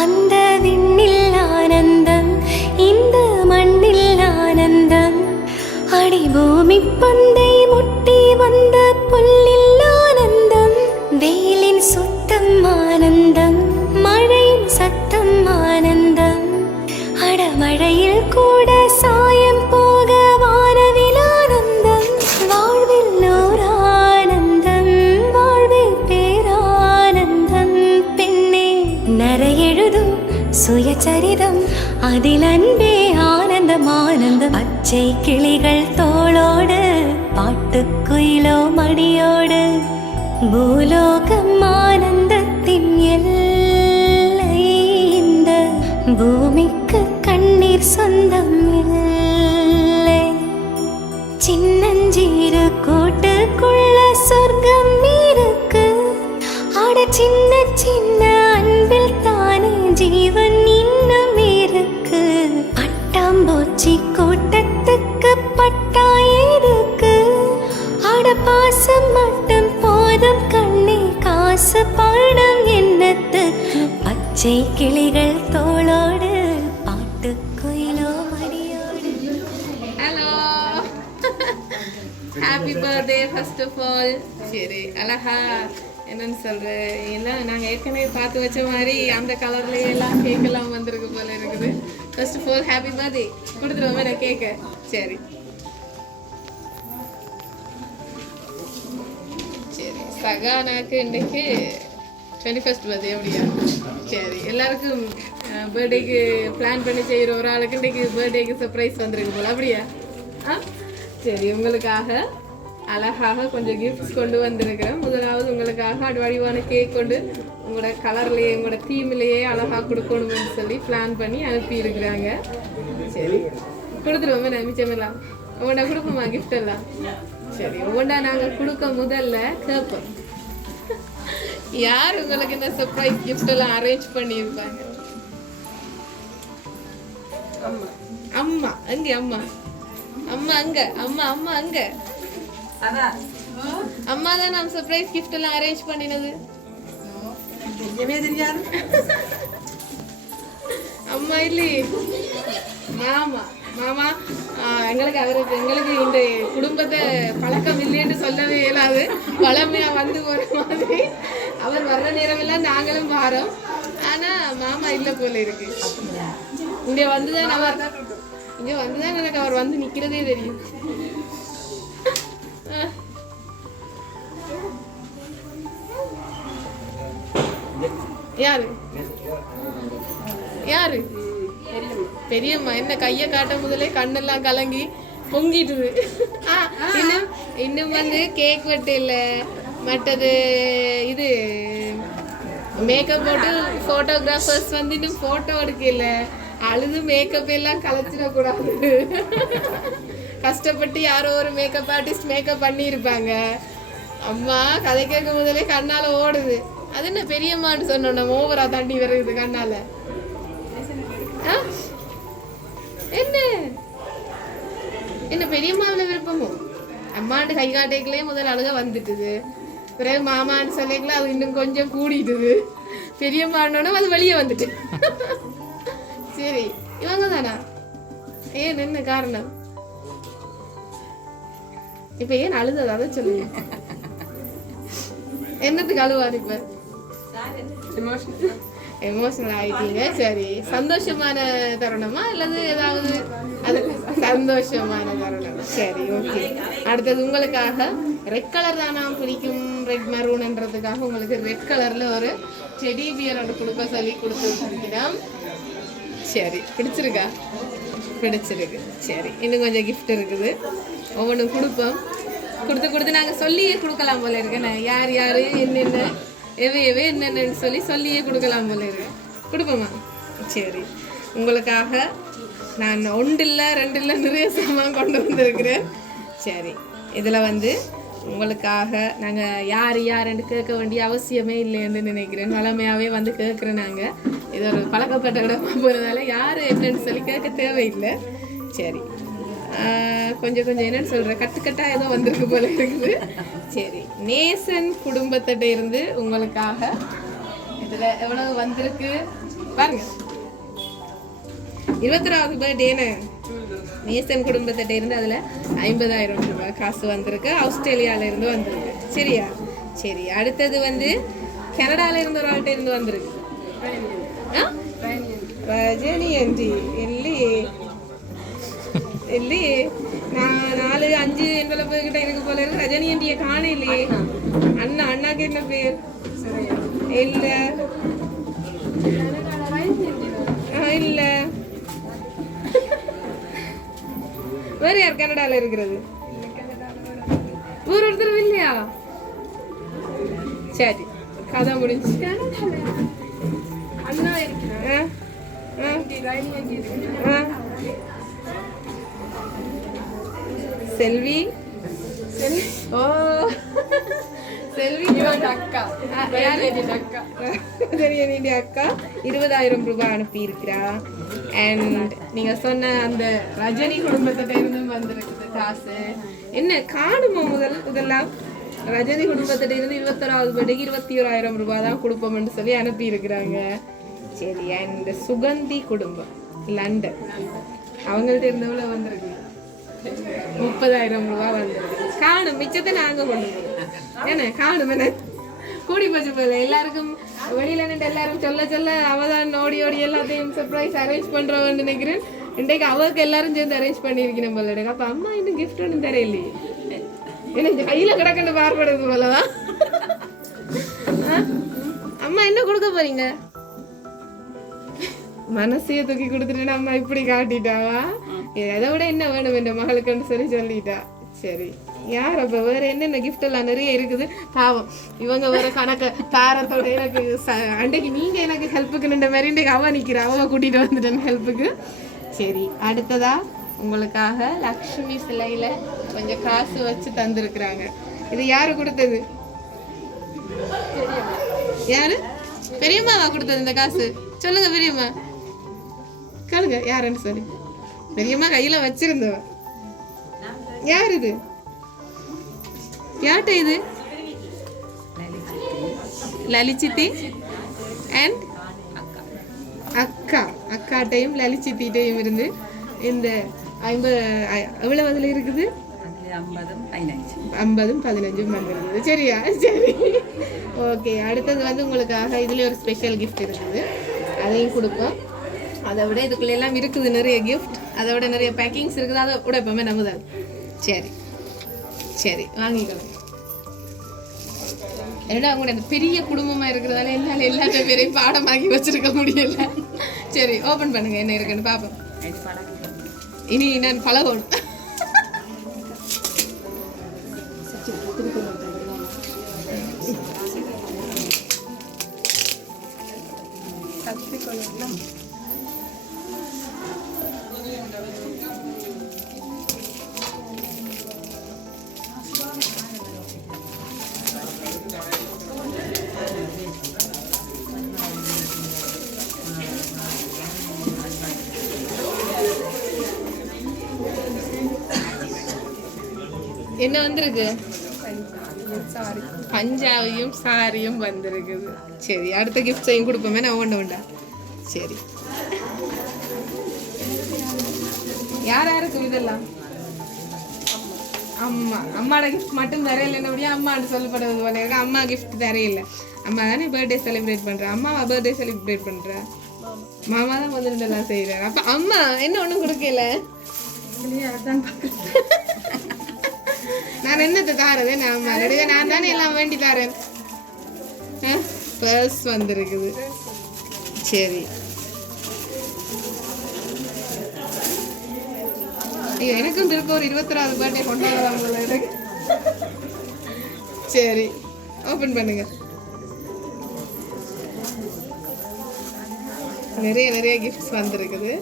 அந்த விண்ணில் ஆனந்தம், இந்த மண்ணில் ஆனந்தம், அடிபூமி பந்தை முட்டி வந்த புல்லில் ஆனந்தம், வெயிலின் சுத்தம் ஆனந்தம், மழையின் சத்தம் ஆனந்தம், அடமழையில் கூட சாயம் போக வானவில் ஆனந்தம், வாழ்வில் ஓர் ஆனந்தம், வாழ்வில் பேரானந்தம், பெண்ணே நரையெழுதும் சுயசரிதம், அதில் அன்பே ஆனந்தம் ஆனந்தம், பச்சை கிளிகள் தோளோடு பாட்டுக்குயிலோ மடியோடு, பூலோகம் ஆனந்தத்தின் எல்லை, இந்த பூமிக்கு கண்ணீர் சொந்தம் இல்லை, சின்னஞ்சீரு கூட்டுக்குள்ள சொர்க்கம் இருக்கு, அட சின்ன சின்ன அன்பில் தானே ஜீவன் இன்னும் இருக்கு, பட்டாம்பூச்சி கூட்டத்துக்கு பட்டா எதுக்கு, அட பாசம் மட்டும் போதும் கண்ணே, காசு பணம் என்னத்துக்கு, பச்சை கிளிகள் தோளோடு பாட்டுக்குயிலோ மடியோடு. Hello, happy birthday first of all. சரி, அழகா என்னன்னு சொல்கிறேன், எல்லாம் நாங்கள் ஏற்கனவே பார்த்து வச்ச மாதிரி அந்த கலர்லேயே எல்லாம் கேக்கெல்லாம் வந்திருக்கு போல இருக்குது. First of all happy birthday கொடுத்துருவோமே நான் கேக்கு. சரி சரி, சகானாக்கு இன்றைக்கு 21st பர்த்டே அப்படியா? சரி, எல்லாருக்கும் பர்த்டேக்கு பிளான் பண்ணி செய்கிற ஒரு ஆளுக்கு இன்றைக்கு பர்த்டேக்கு சர்ப்ரைஸ் வந்திருக்கு போல அப்படியா? சரி, உங்களுக்காக அழகாக கொஞ்சம் கிஃப்ட்ஸ் கொண்டு வந்திருக்கிறேன். முதலாவது உங்களுக்காக வடிவான கேக் கொண்டு உங்களோட கலர்லேயே உங்களோட தீம்லேயே அழகாக கொடுக்கணும்னு சொல்லி பிளான் பண்ணி அனுப்பியிருக்கிறாங்க. சரி, கொடுத்துருவோமே நான் மிச்சமெல்லாம் ஒவ்வொன்றா கொடுப்போமா கிஃப்ட் எல்லாம்? சரி, ஒவ்வொன்றா நாங்கள் கொடுக்க முதல்ல கேட்போம், யார் உங்களுக்கு இந்த சர்ப்ரைஸ் கிஃப்ட் எல்லாம் அரேஞ்ச் பண்ணியிருப்பாங்க? அம்மா அங்கே, அம்மா அம்மா அங்க, அம்மா அம்மா அங்க, அம்மா தான் நம்ம சர்ப்ரைஸ் கிஃப்ட் எல்லாம் அரேஞ்ச் பண்ணினது. அம்மா இல்லையே, மாமா. மாமா எங்களுக்கு இந்த குடும்பத்தை பழக்கம் இல்லைன்னு சொல்லவே இயலாது, வளமையா வந்து போற மாதிரி. அவர் வர்ற நேரம் எல்லாம் நாங்களும் வாரோம், ஆனா மாமா இல்லை போல இருக்கு. இங்க வந்துதான் எனக்கு அவர் வந்து நிக்கிறதே தெரியும். யாரு யாரு? பெரியம்மா. என்ன கையை காட்ட முதலே கண்ணெல்லாம் கலங்கி பொங்கிட்டுது. இன்னும் வந்து கேக் வெட்டு இல்லை, மற்றது இது மேக்கப் போட்டு ஃபோட்டோகிராஃபர்ஸ் வந்து இன்னும் ஃபோட்டோ எடுக்கல, அழுது மேக்கப் எல்லாம் கலைச்சிடக்கூடாது. கஷ்டப்பட்டு யாரோ ஒரு மேக்கப் ஆர்டிஸ்ட் மேக்கப் பண்ணியிருப்பாங்க. அம்மா கதை கேட்கும் முதலே கண்ணால் ஓடுது. அது என்ன பெரியம்மான்னு சொன்னோம், ஓவரா தண்ணி வருது கண்ணால. என்ன என்ன பெரியம்மாவில் விருப்பமோ? அம்மாண்டு கை காட்டைகளே முதல் அழுக வந்துட்டுது, பிறகு மாமான்னு சொல்லிக்கல அது இன்னும் கொஞ்சம் கூடிட்டுது, பெரியம்மானோட அது வெளியே வந்துட்டு. சரி, இவங்க தானா? ஏன் என்ன காரணம்? இப்ப ஏன் அழுதது அதை சொல்லுங்க. என்னத்துக்கு அழுவாரு? இப்ப எமோஷனல் ஆயிட்டீங்க. சரி, சந்தோஷமான தருணமா அல்லது ஏதாவது? அது சந்தோஷமான தருணம். சரி, ஓகே. அடுத்தது உங்களுக்காக ரெட் கலர் தான் நான் பிடிக்கும், ரெட் மெரூன்ன்றதுக்காக உங்களுக்கு ரெட் கலர்ல ஒரு டெடி பியர் ஒன்று கொடுக்க சொல்லி கொடுத்துருக்கிறோம். சரி, பிடிச்சிருக்கா? பிடிச்சிருக்கு. சரி, இன்னும் கொஞ்சம் கிஃப்ட் இருக்குது, ஒவ்வொன்றும் கொடுப்போம். கொடுத்து நாங்கள் சொல்லியே கொடுக்கலாம் போல இருக்கேன். யார் யார் என்னென்ன எவை என்னென்னு சொல்லியே கொடுக்கலாம் போல இருக்கு. கொடுப்போமா? சரி, உங்களுக்காக நான் 1 இல்லை 2 இல்லை நிறைய சாமான் கொண்டு வந்திருக்கிறேன். சரி, இதில் வந்து உங்களுக்காக நாங்கள் யாருன்னு கேட்க வேண்டிய அவசியமே இல்லைன்னு நினைக்கிறேன். வளமையாகவே வந்து கேட்குறேன். நாங்கள் இது ஒரு பழக்கப்பட்ட இடமா போகிறதால யார் என்னன்னு சொல்லி கேட்க தேவையில்லை. சரி, கொஞ்சம் என்னன்னு சொல்கிறேன், கட்டுக்கட்டாக ஏதோ வந்திருக்கு போல இருக்குது. சரி, நேசன் குடும்பத்திட்ட இருந்து உங்களுக்காக இதுல எவ்வளவு வந்திருக்கு பாருங்க. 21வது பர்த்டேன்னு நேசன் குடும்பத்திட்ட இருந்து அதுல 50,000 ரூபாய் காசு வந்திருக்கு. ஆஸ்திரேலியால இருந்து வந்திருக்கு. சரியா? சரி, அடுத்தது வந்து கனடால இருந்து ஒரு ஆள்கிட்ட இருந்து வந்திருக்கு. ரஜினி ஆண்டி இல்லையே இல்லையே, நான் 4-5 என்வலப்பு கிட்ட இருக்கு போல இருக்கு. ரஜினி ஆண்டியை காண இல்லையே. அண்ணாக்கு என்ன பேர்? இல்ல இல்ல, வேற யார் கனடால இருக்கிறது? ஒரு ஒருத்தர் இல்லையா? சரி, கதை முடிஞ்சு. அண்ணா செல்வி ஓ செல்வி அக்கா அக்கா 20,000 ரூபாய் அனுப்பி இருக்கிறா. அண்ட் நீங்க சொன்ன அந்த ரஜினி குடும்பத்திட்ட இருந்தும் வந்திருக்குது காசு. என்ன காணுமோ முதல்லாம் ரஜினி குடும்பத்திட்ட இருந்து 21வது பர்த்டேக்கு 21,000 ரூபாய் தான் கொடுப்போம்னு சொல்லி அனுப்பி இருக்கிறாங்க. சரி, அண்ட் சுகந்தி குடும்பம் லண்டன், அவங்கள்ட்ட இருந்தவள வந்திருக்கு 30,000 ரூபாய் வந்திருக்கு. காணும், மிச்சத்தை நாங்க கொண்டு போறோம். ஏன்னா காணும் என்ன கூடி போச்சு போல. எல்லாருக்கும் வெளியில நின்று எல்லாரும் சொல்ல அவதான் ஓடி எல்லாத்தையும் சர்ப்ரைஸ் அரேஞ்ச் பண்றவன்னு நினைக்கிறேன். இன்றைக்கு அவருக்கு எல்லாரும் சேர்ந்து அரேஞ்ச் பண்ணியிருக்கணும் போல. அப்ப அம்மா இன்னும் கிஃப்ட் ஒன்றும் தெரியலையே, எனக்கு கையில கிடக்கண்டு பார்ப்படுறது போலதான். அம்மா என்ன கொடுக்க போறீங்க? மனசைய தூக்கி கொடுத்துட்டு அம்மா இப்படி காட்டிட்டாவா? அதை விட என்ன வேணும் என் மகளுக்குன்னு சொல்லிட்டா. சரி, யார் அப்ப வேற என்னென்ன கிஃப்ட் எல்லாம் நிறைய இருக்குது. பாவம் இவங்க வேற கணக்க தாரத்தோட எனக்கு அன்றைக்கு நீங்க எனக்கு ஹெல்ப்புக்கு நின்ற மாதிரி இன்றைக்கு அவ நிக்கிறா, அவ கூட்டிட்டு வந்துட்டேன் ஹெல்ப்புக்கு. சரி, அடுத்ததா உங்களுக்காக லக்ஷ்மி சிலையில கொஞ்சம் காசு வச்சு தந்திருக்கிறாங்க. இது யாரு கொடுத்தது? யாரு? பெரியம்மாவா கொடுத்தது இந்த காசு? சொல்லுங்க பெரியம்மா, கேளுங்க யாருன்னு சொல்லி. பெரியம்மா கையில வச்சிருந்தவ யார் இது? யார்கிட்ட இது? லலிச்சித்தி அண்ட் அக்காட்டையும் லலிச்சித்திட்டையும் இருந்து இந்த 50 எவ்வளவு அதுல இருக்குது? 50-15 வந்துருக்குது. சரியா? சரி, ஓகே. அடுத்தது வந்து உங்களுக்காக இதுல ஒரு ஸ்பெஷல் கிஃப்ட் இருக்குது, அதையும் கொடுப்போம். அதை விட இதுக்குள்ள எல்லாம் இருக்குது நிறைய கிஃப்ட், அதை விட நிறைய பேக்கிங்ஸ் இருக்குது, அதை விட எப்பவுமே நம்புதாது. சரி சரி, வாங்கிக்கலாம். என்னடா அவங்க அந்த பெரிய குடும்பமா இருக்கிறதால எல்லாத்த பேரையும் பாடமாக்கி வச்சிருக்க முடியல. சரி, ஓபன் பண்ணுங்க என்ன இருக்குன்னு பாப்போம். இனி நான் பழகணும். என்ன வந்திருக்கு? பஞ்சாபியும் சாரியும் வந்திருக்குது. சரி, அடுத்த கிஃப்ட்ஸையும் கொடுப்போமே நான் ஒன்று. சரி, யாருக்கு இதெல்லாம்? அம்மாவோட கிஃப்ட் மட்டும் தரையில்லைன்னா அம்மான்னு சொல்லப்படுறது போல இருக்கு. அம்மா கிஃப்ட் தரையில்லை. அம்மா தானே பர்த்டே செலிப்ரேட் பண்ற. அம்மாவா பர்த்டே செலிப்ரேட் பண்ற? மாமா தான் வந்து எல்லாம் செய்யறாரு. அப்ப அம்மா என்ன ஒண்ணும் கொடுக்கல. நான் என்னத்தை தாரது? நான் தானே எல்லாம் வேண்டி தாரேன். பர்ஸ் வந்திருக்குது. சரி, எனக்கும் இருக்க ஒரு 21வது பர்த்டே கொண்டாடலாம் போல இருக்கு. சரி, ஓபன் பண்ணுங்க. நிறைய கிஃப்ட்ஸ் வந்திருக்குது.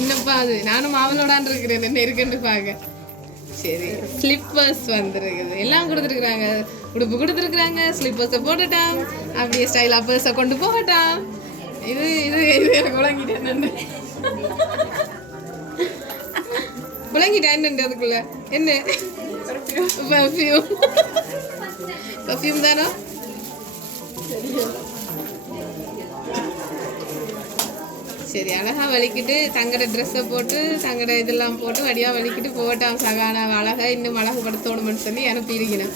என்னப்பா அது? நானும் அவளோடான் இருக்கிறேன், என்ன இருக்குன்னு பாக்க. சரி, ஸ்லிப்பர்ஸ் வந்திருக்குது. எல்லாம் கொடுத்துருக்குறாங்க. உடுப்பு கொடுத்துருக்குறாங்க, ஸ்லிப்பர்ஸை போட்டுட்டான், அப்படியே ஸ்டைலாக பர்ஸை கொண்டு போகட்டான். இது இது இது எனக்கு விளங்கிட்டேன் விளங்கிட்டேன் அதுக்குள்ள என்ன பர்ஃப்யூம் தானோ சரி அழகா வலிக்கிட்டு தங்கட ட்ரெஸ்ஸை போட்டு தங்கட இதெல்லாம் போட்டு வடியா வலிக்கிட்டு போட்டான் சகானா அழகா இன்னும் அழகுபடுத்தணும்னு சொல்லி அனுப்பியிருக்கிறேன்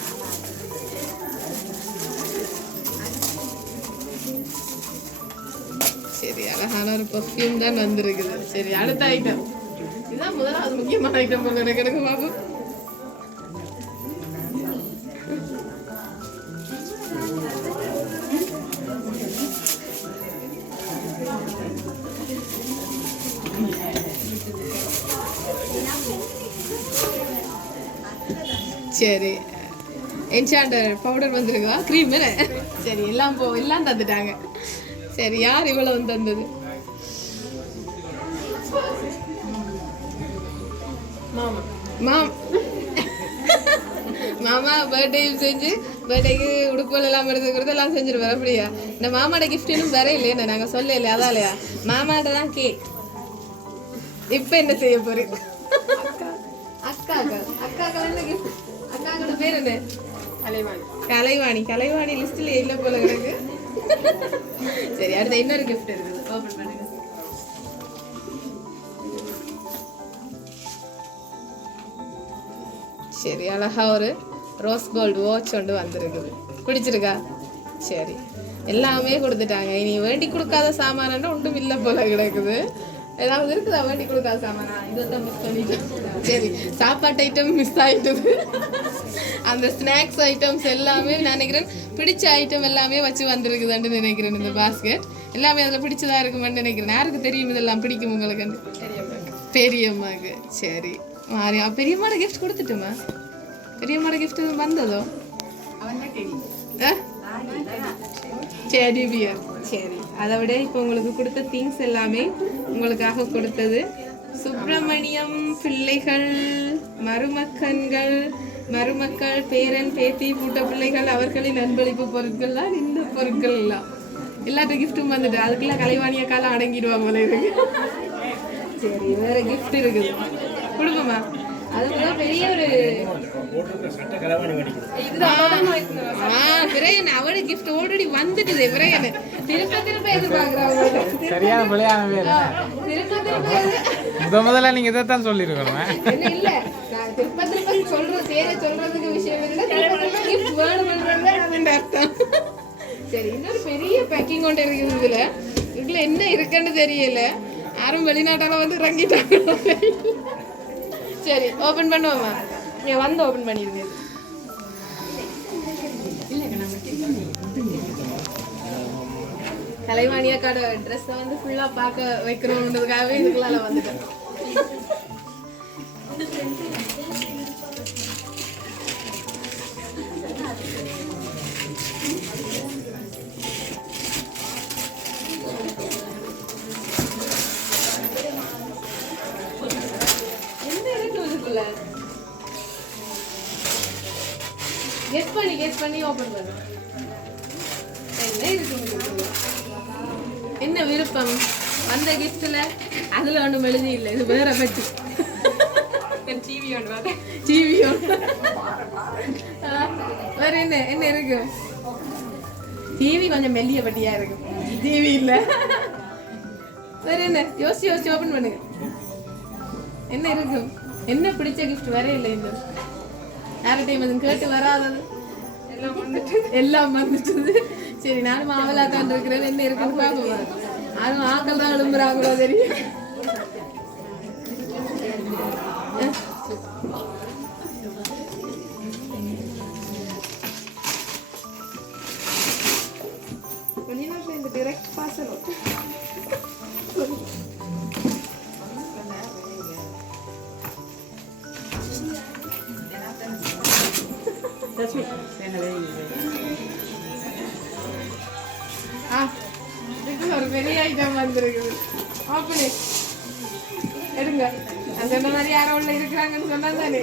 சரி அழகான ஒரு பர்ஃப்யூம் தான் வந்திருக்குது சரி அடுத்த ஐட்டம் இதுதான் முதலாவது முக்கியமான ஐட்டம் போல எனக்கு பாபு சரி என்சாண்டர் பவுடர் வந்திருக்கா க்ரீம் சரி எல்லாம் தந்துட்டாங்க சரி யார் இவ்வளவு தந்தது மாமா பர்த்டேயும் செஞ்சு பர்த்டேக்கு உடுப்புகள் எல்லாம் எடுத்துக்கிறது எல்லாம் செஞ்சிருவார் அப்படியா இந்த மாமாட கிஃப்ட் இன்னும் வர இல்லையா நாங்க சொல்ல இல்லையா அதாலையா மாமாட்ட தான் கேக் இப்ப என்ன செய்ய போறீங்க அக்காக்கள் என்ன கிஃப்ட் அக்காக்களோட பேர் என்ன கலைவாணி லிஸ்ட்ல இல்ல போல கிடக்கு சரி அடுத்த இன்னொரு கிஃப்ட் இருக்குது ஓபன் பண்ணுங்க சரி அழகா ஒரு ரோஸ் கோல்டு வாட்ச் ஒன்று வந்திருக்குது பிடிச்சிருக்கா சரி எல்லாமே கொடுத்துட்டாங்க இனி வேண்டி கொடுக்காத சாமானா ஒன்றும் இல்லை போல கிடக்குது ஏதாவது இருக்குதா வேண்டி கொடுக்காத சாமானா இதான் மிஸ் பண்ணிட்டேன் சரி சாப்பாட்டு ஐட்டம் மிஸ் ஆயிட்டது அந்த ஸ்நாக்ஸ் ஐட்டம்ஸ் எல்லாமே நினைக்கிறேன் பிடிச்ச ஐட்டம் எல்லாமே வச்சு வந்திருக்குதுன்னு நினைக்கிறேன் இந்த பாஸ்கெட் எல்லாமே அதில் பிடிச்சதா இருக்குமென்னு நினைக்கிறேன் யாருக்கு தெரியும் இதெல்லாம் பிடிக்கும் உங்களுக்கு பெரியம்மாக்கு சரி மாறியா பெரியம்மாட கிஃப்ட் கொடுத்துட்டுமா பெரியம்மாட கிஃப்ட் வந்ததோ சரி பியர் சரி அதை விட இப்போ உங்களுக்கு கொடுத்த திங்ஸ் எல்லாமே உங்களுக்காக கொடுத்தது சுப்பிரமணியம் பிள்ளைகள் மருமக்கள் பேரன் பேத்தி பூட்ட பிள்ளைகள் அவர்களின் அன்பளிப்பு பொருட்கள் தான் இந்த பொருட்கள் எல்லாம் எல்லாத்த கிஃப்ட்டும் வந்துட்டு அதுக்கெல்லாம் கலைவாணிய காலம் அடங்கிடுவாங்க போல இருக்கு சரி வேற கிஃப்ட் இருக்குது கொடுப்போமா அதுக்குதான் பெரிய ஒரு பிரயன் அவட கிஃப்ட் ஆல்ரெடி வந்துட்டுது பிரயன் திரும்ப எதிர்பார்க்கறாங்க சரியான பிள்ளையான முதல்ல நீங்க இதைத்தான் சொல்லிருக்கணும் இல்ல நான் திரும்ப சொல்றதுக்கு விஷயம் இல்ல கிஃப்ட் வேணும்ன்றது அர்த்தம் சரி இன்னொரு பெரிய பேக்கிங் கொண்டு இருக்குது இதுல என்ன இருக்குன்னு தெரியல யாரும் வெளிநாட்டால வந்து இறங்கிட்டாங்க சரி ஓபன் பண்ணுவோமா நீ வந்து ஓபன் பண்ணிருங்க கலைவாணியா கடை ட்ரெஸ் வந்து ஃபுல்லா பார்க்க வைக்கணும்ன்றதுக்காகவே இதுக்குள்ள வந்துட்டேன் கெஸ் பண்ணி ஓபன் பண்ணு என்ன இருக்கு என்ன விருப்பம் வந்த கிஃப்ட்ல அதுல ஒண்ணும் எழுதி இல்லை இது வேற பற்றி டிவி வேற என்ன இருக்கு டிவி கொஞ்சம் மெல்லிய பட்டியா இருக்கு டிவி இல்ல வேற என்ன யோசிச்சு ஓபன் பண்ணுங்க என்ன இருக்கு என்ன பிடிச்ச கிஃப்ட் வேற இல்லை இந்த யார்கிட்டையும் அது கேட்டு வராதது எல்லாம் வந்துட்டது சரி நானும் ஆவலா தான் இருக்கிறேன் என்ன இருக்குன்னு பார்ப்போம் யாரும் ஆக்கள் தான் எழும்புறாங்களோ தெரியும் கொஞ்ச நேரத்தில் இந்த டிரெக்ட் பார்சல் ஒரு பெரிய ஐட்டம் வந்திருக்குது ஓப்பனு எடுங்க நான் சொன்ன மாதிரி யாரோ உள்ள இருக்கிறாங்கன்னு சொன்னா தானே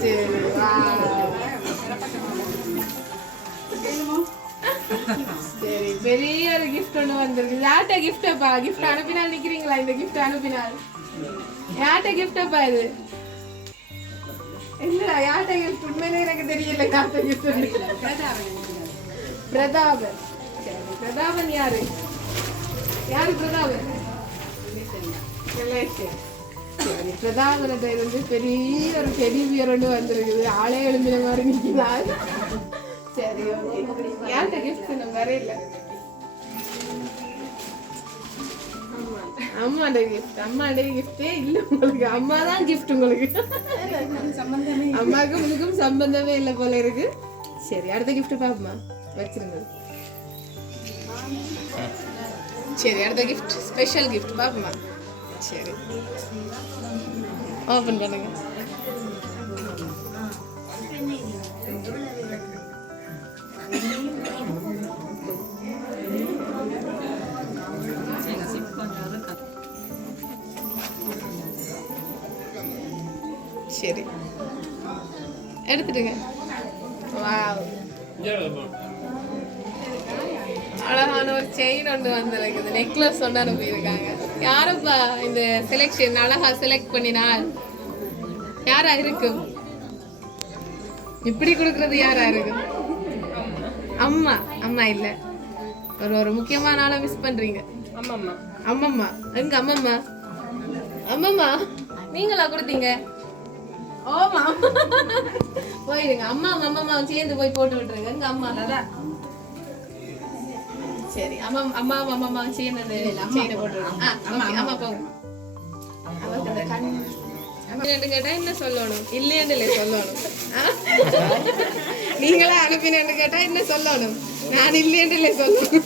சரி சரி பெரிய ஒரு கிஃப்ட் ஒன்று வந்திருக்கு. யார்கிட்ட கிஃப்டப்பா? கிஃப்ட் அனுப்பினால் நிக்கிறீங்களா? இந்த கிஃப்ட் அனுப்பினால் யார்கிட்ட கிஃப்டப்பா இது? இல்ல யார்கிட்ட கிஃப்ட் உண்மையிலே எனக்கு தெரியல. யார்கிட்ட கிஃப்ட்? பிரதாபன். சரி பிரதாபன் யாரு? யாரு பிரதாபன்? சரி பிரதாபனத்தை இருந்து பெரிய ஒரு பெரிய ஒன்று வந்திருக்குது. ஆளே எழுந்தின மாதிரி நிற்கிறார். சரி யார்கிட்ட கிஃப்ட் நம்ம வரையில? அம்மாண்ட கிஃப்ட். அம்மாண்ட கிஃப்டே இல்லை உங்களுக்கு. அம்மா தான் கிஃப்ட் உங்களுக்கு. அம்மாவுக்கும் இதுக்கும் சம்பந்தமே இல்லை போல இருக்கு. சரி அடுத்த கிஃப்ட் பாப்போமா? வச்சிருங்க. சரி அடுத்த கிஃப்ட் ஸ்பெஷல் கிஃப்ட் பாப்போமா? சரி ஓப்பன் பண்ணுங்க. சரி எடுத்துடுங்க. வாவ் அழகான ஒரு செயின் ஒன்று வந்துருக்குது. நெக்லஸ் ஒன்று அனுப்பியிருக்காங்க. யாரப்பா இந்த செலெக்ஷன் அழகா செலக்ட் பண்ணினால்? யாரா இருக்கும்? இப்படி கொடுக்கறது யாரா இருக்கும்? அம்மா. அம்மா இல்ல, ஒரு முக்கியமான ஆளை மிஸ் பண்றீங்க. அம்மம்மா. அம்மம்மா எங்க? அம்மம்மா. அம்மம்மா நீங்களா கொடுத்தீங்க? ஓமா போயிடுங்க. அம்மா அம்மம்மா சேர்ந்து போய் போட்டு விட்டுருங்க. எங்க அம்மா? சரி அம்மா அம்மா சேர்ந்து செயினை போட்டு விடுங்க. அம்மா போங்க. கேட்டா என்ன சொல்லணும்? இல்லையாண்டு சொல்லணும். நீங்களா அனுப்பினு கேட்டா என்ன சொல்லணும்? நான் இல்லையாண்டு சொல்லணும்.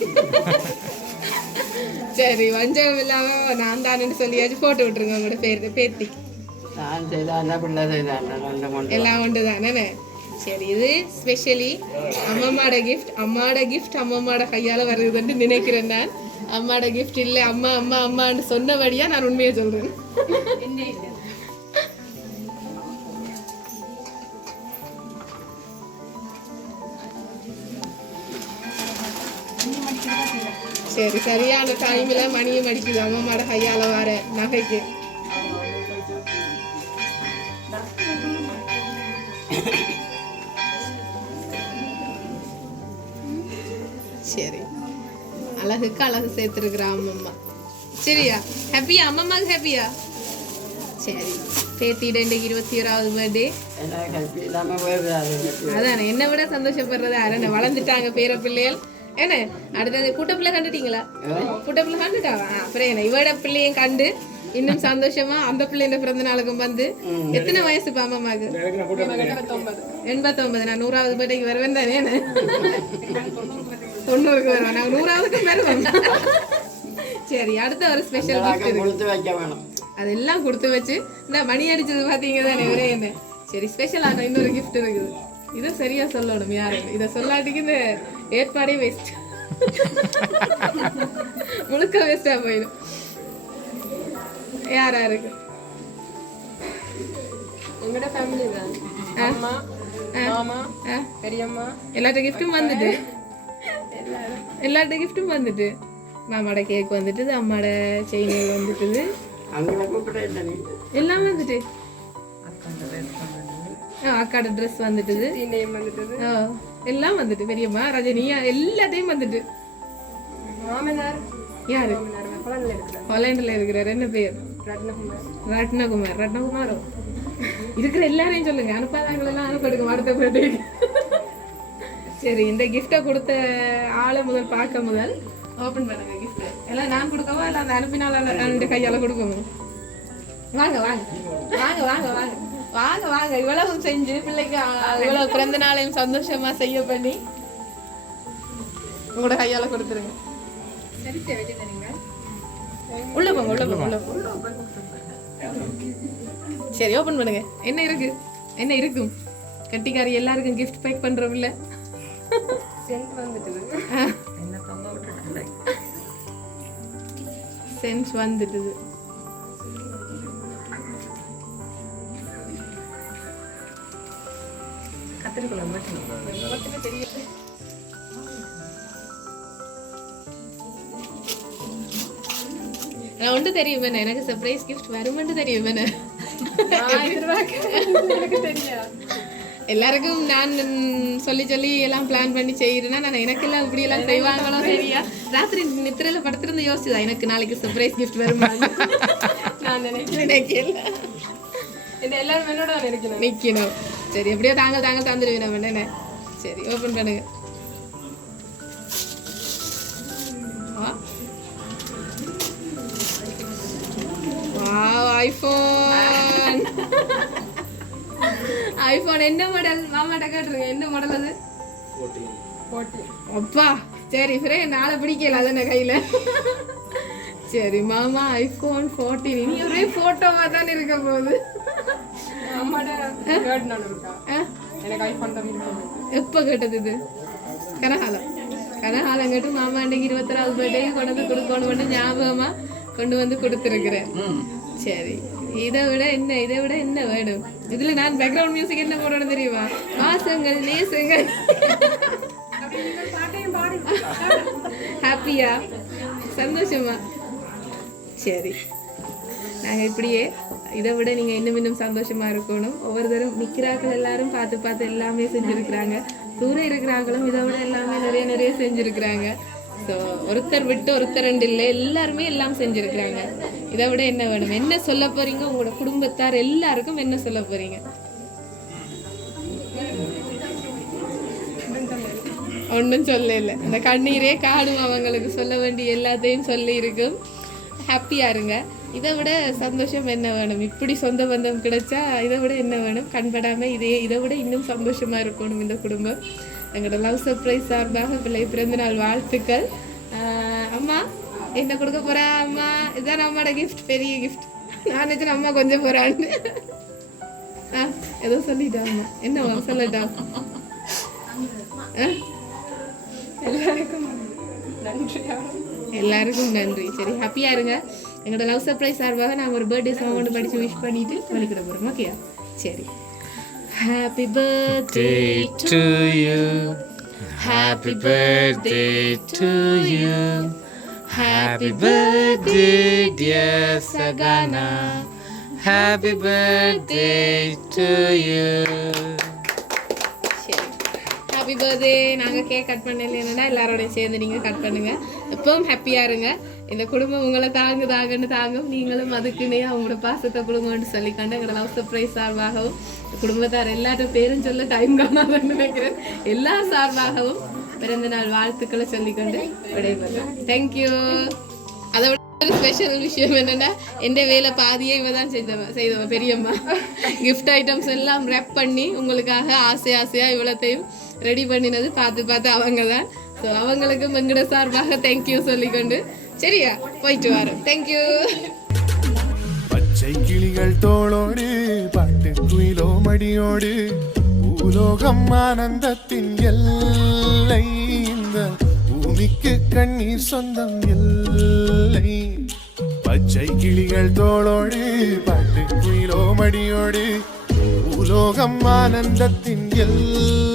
சரி வஞ்சகம் இல்லாம நான் தான் சொல்லியாச்சு போட்டு விட்டுருங்க. உங்களோட பேரு பேத்தி எல்லாம் ஒன்று தானே. சரி இது ஸ்பெஷலி அம்மாவோட கிஃப்ட். அம்மாவோட கிஃப்ட் அம்மாவோட கையால் வருதுன்னு நினைக்கிறேன் நான். அம்மாவோட கிஃப்ட் இல்லை. அம்மா அம்மா அம்மான்னு சொன்னபடியா நான் உண்மையை சொல்றேன். சரி சரியான டைம்ல மணியும் அடிக்குது. அம்மாவோட கையால வர நகைக்கு. சரி அழகுக்கு அழகு சேர்த்துருக்குறா அம்மம்மா. சரியா? ஹாப்பியா? அம்மம்மாக்கு ஹாப்பியா? சரி பேத்திட இன்றைக்கு 21வது பர்த்டே. அதானே என்னை விட சந்தோஷப்படுறது யாரு? வளர்ந்துட்டாங்க பேர பிள்ளைகள். என்ன அடுத்தது கூட்ட பிள்ளை கண்டுட்டீங்களா? கூட்ட பிள்ளை கண்டுட்டாவா? அப்புறம் என்ன இவட பிள்ளையும் கண்டு இன்னும் சந்தோஷமா அந்த பிள்ளைங்க பிறந்த நாளுக்கும் வந்து. எத்தனை வயசு அம்மாக்கு? 89. நான் 100வது பர்த்டேக்கு வருவேன் தானே. 90க்கு வருவேன். நாங்கள் 100வதுக்கும் வருவோம். சரி அடுத்த ஒரு ஸ்பெஷல் கிஃப்ட். அதெல்லாம் கொடுத்து வச்சு இந்த மணி அடிச்சது பாத்தீங்க தானே ஒரே என்ன. சரி ஸ்பெஷலான இன்னொரு கிஃப்ட் இருக்குது. இதை சரியா சொல்லணும். யாரு இதை சொல்லாட்டிக்கு இந்த ஏற்பாடே வேஸ்ட். முழுக்க வேஸ்டா போயிடும். யாரா இருக்கு? எங்கட ஃபேமிலி தான். அம்மா மாமா பெரியம்மா எல்லாட்ட கிஃப்ட்டும் வந்துட்டு. எல்லாட்ட கிஃப்ட்டும் வந்துட்டு. மாமாட கேக் வந்துட்டு, அம்மாட செயின் வந்துட்டு, எல்லாம் வந்துட்டு. அக்காட ட்ரெஸ் வந்துட்டு, எல்லாம் வந்துட்டு. பெரியம்மா ரஜினியா எல்லாத்தையும் வந்துட்டு. மாமனார் யாரு? ஹாலண்ட்ல இருக்கிறார். என்ன பேர்? ரத்னகுமார். ரத்னகுமாரோ? இருக்கிற எல்லாரையும் சொல்லுங்க. அனுப்பாதாங்களெல்லாம் அனுப்பிடுங்க அடுத்த பர்த்டே. சரி இந்த கிஃப்டை கொடுத்த ஆளை முதல் பார்க்க முதல் ஓப்பன் பண்ணுங்க. கிஃப்ட் எல்லாம் நான் கொடுக்கவா இல்லை அந்த அனுப்பினால ரெண்டு கையால கொடுக்கணும்? வாங்க வாங்க வாங்க வாங்க வாங்க வாங்க வாங்க. இவ்வளவு செஞ்சு பிள்ளைக்கு இவ்வளவு பிறந்த நாளையும் சந்தோஷமா செய்ய பண்ணி உங்களோட கையால கொடுத்துருங்க. உள்ள போங்க உள்ள போங்க உள்ள போங்க. சரி ஓபன் பண்ணுங்க. என்ன இருக்கு? என்ன இருக்கும்? கட்டிக்காரி எல்லாருக்கும் கிஃப்ட் பேக் பண்றோம் இல்ல? சென்ட் வந்துட்டு என்ன தங்க விட்டுட்டேன். சென்ட் வந்துட்டு கத்திரிக்குள்ள மட்டும் தெரியல. நான் ஒன்று தெரியும் என்ன எனக்கு சர்ப்ரைஸ் கிஃப்ட் வருமென்று தெரியும் என்ன நான் எதிர்பார்க்கிறேன் எனக்கு தெரியா எல்லாருக்கும் நான் சொல்லி சொல்லி எல்லாம் பிளான் பண்ணி செய்யறேன்னா நான் எனக்கெல்லாம் இப்படி எல்லாம் செய்வாங்களோ சரியா ராத்திரி நித்திரையில படுத்திருந்து யோசிச்சுதான் எனக்கு நாளைக்கு சர்ப்ரைஸ் கிஃப்ட் வருமா நான் நினைக்கிறேன் நினைக்கல இந்த எல்லாரும் என்னோட தான் இருக்கணும் நிக்கணும் சரி எப்படியோ தாங்க தந்துடுவேன் நம்ம என்ன சரி ஓப்பன் பண்ணுங்க ஐபோன் ஐபோன் என்ன மாடல் மாமாட்ட கேட்டுருங்க என்ன மாடல் அது 14 அப்பா சரி ஃப்ரெண்ட் நாளை பிடிக்கல அது கையில சரி மாமா ஐபோன் 14 இனி ஒரே போட்டோவா தான் இருக்க போகுது அம்மாட்ட கேட்டணும் இருக்கா எனக்கு ஐபோன் தான் எப்போ கேட்டது இது கனகாலம் கேட்டு மாமா அன்னைக்கு 26வது பர்த்டே கொண்டு வந்து கொடுக்கணும் ஞாபகமா கொண்டு வந்து கொடுத்துருக்குறேன் சரி இதை விட என்ன வேணும் இதுல நான் பேக்ரவுண்ட் மியூசிக் என்ன போடணும் தெரியுமா வாசங்கள் நேசங்கள் ஹாப்பியா சந்தோஷமா சரி நாங்கள் இப்படியே இதை விட நீங்கள் இன்னும் சந்தோஷமா இருக்கணும் ஒவ்வொரு தரம் நிற்கிறாக்கள் எல்லாரும் பார்த்து எல்லாமே செஞ்சுருக்குறாங்க தூரம் இருக்கிறாங்களும் இதை விட எல்லாமே நிறைய செஞ்சுருக்குறாங்க ஸோ ஒருத்தர் விட்டு ஒருத்தர் ரெண்டு இல்லை எல்லாருமே எல்லாம் செஞ்சுருக்குறாங்க இதை விட என்ன வேணும் என்ன சொல்ல போறீங்க உங்களோட குடும்பத்தார் எல்லாருக்கும் என்ன சொல்ல போறீங்க ஒன்றும் சொல்ல இல்லை அந்த கண்ணீரே காடும் அவங்களுக்கு சொல்ல வேண்டிய எல்லாத்தையும் சொல்லி இருக்கும் ஹாப்பியா இருங்க இதை விட சந்தோஷம் என்ன வேணும் இப்படி சொந்த பந்தம் கிடைச்சா இதை விட என்ன வேணும் கண்படாம இதை விட இன்னும் சந்தோஷமா இருக்கணும் இந்த குடும்பம் எங்களோட லவ் சர்ப்ரைஸ் சார்பாக பிள்ளை பிறந்த நாள் வாழ்த்துக்கள் அம்மா என்ன கொடுக்க போறா அம்மா இதுதான் அம்மாவோட கிஃப்ட் பெரிய கிஃப்ட் நான் நினைச்சேன் அம்மா கொஞ்சம் போறான்னு ஏதோ சொல்லிட்டா அம்மா என்னவா சொல்லட்டா எல்லாருக்கும் நன்றி சரி ஹாப்பியா இருங்க எங்களோட லவ் சர்ப்ரைஸ் சார்பாக நாங்கள் ஒரு பர்த்டே சாங் ஒன்று படித்து விஷ் பண்ணிட்டு வலிக்கிட போகிறோம் ஓகேயா சரி happy birthday to you. Happy birthday to you. Happy birthday, dear Sagana. Happy birthday to you. சரி ஹாப்பி பர்த்டே நாங்கள் கேக் கட் பண்ணல என்னன்னா எல்லாரோடையும் சேர்ந்து நீங்கள் கட் பண்ணுங்கள் எப்பவும் ஹாப்பியாக இருங்க இந்த குடும்பம் உங்களை தாங்கும் நீங்களும் அதுக்குன்னே அவங்களோட பாசத்தை கொடுங்கன்னு சொல்லிக்கண்டு எங்களோட லவ் சர்ப்ரைஸ் சார்பாகவும் குடும்பத்தார் எல்லாரும் பேரும் சொல்ல டைம் காணாதுன்னு நினைக்கிறேன் எல்லா சார்பாகவும் பிறந்த நாள் வாழ்த்துக்களை சொல்லிக்கொண்டு விடைபெறேன் தேங்க்யூ அதை விட ஒரு ஸ்பெஷல் விஷயம் என்னென்னா எந்த வேலை பாதியே இவ தான் செய்தவன் பெரியம்மா கிஃப்ட் ஐட்டம்ஸ் எல்லாம் ரேப் பண்ணி உங்களுக்காக ஆசையாக இவ்வளோத்தையும் ரெடி பண்ணினது பார்த்து அவங்க தான் ஸோ அவங்களுக்கும் எங்களோட சார்பாக தேங்க்யூ சொல்லிக்கொண்டு சரியா போயிட்டு வரோம் தேங்க்யூ பச்சை கிளிகள் தோளோடு பாட்டு குயிலோ மடியோடு பூலோகம் ஆனந்தத்தின் எல்லை இந்த பூமிக்கு கண்ணீர் சொந்தம் இல்லை பச்சை கிளிகள் தோளோடு பாட்டு குயிலோ மடியோடு பூலோகம் ஆனந்தத்தின் எல்லை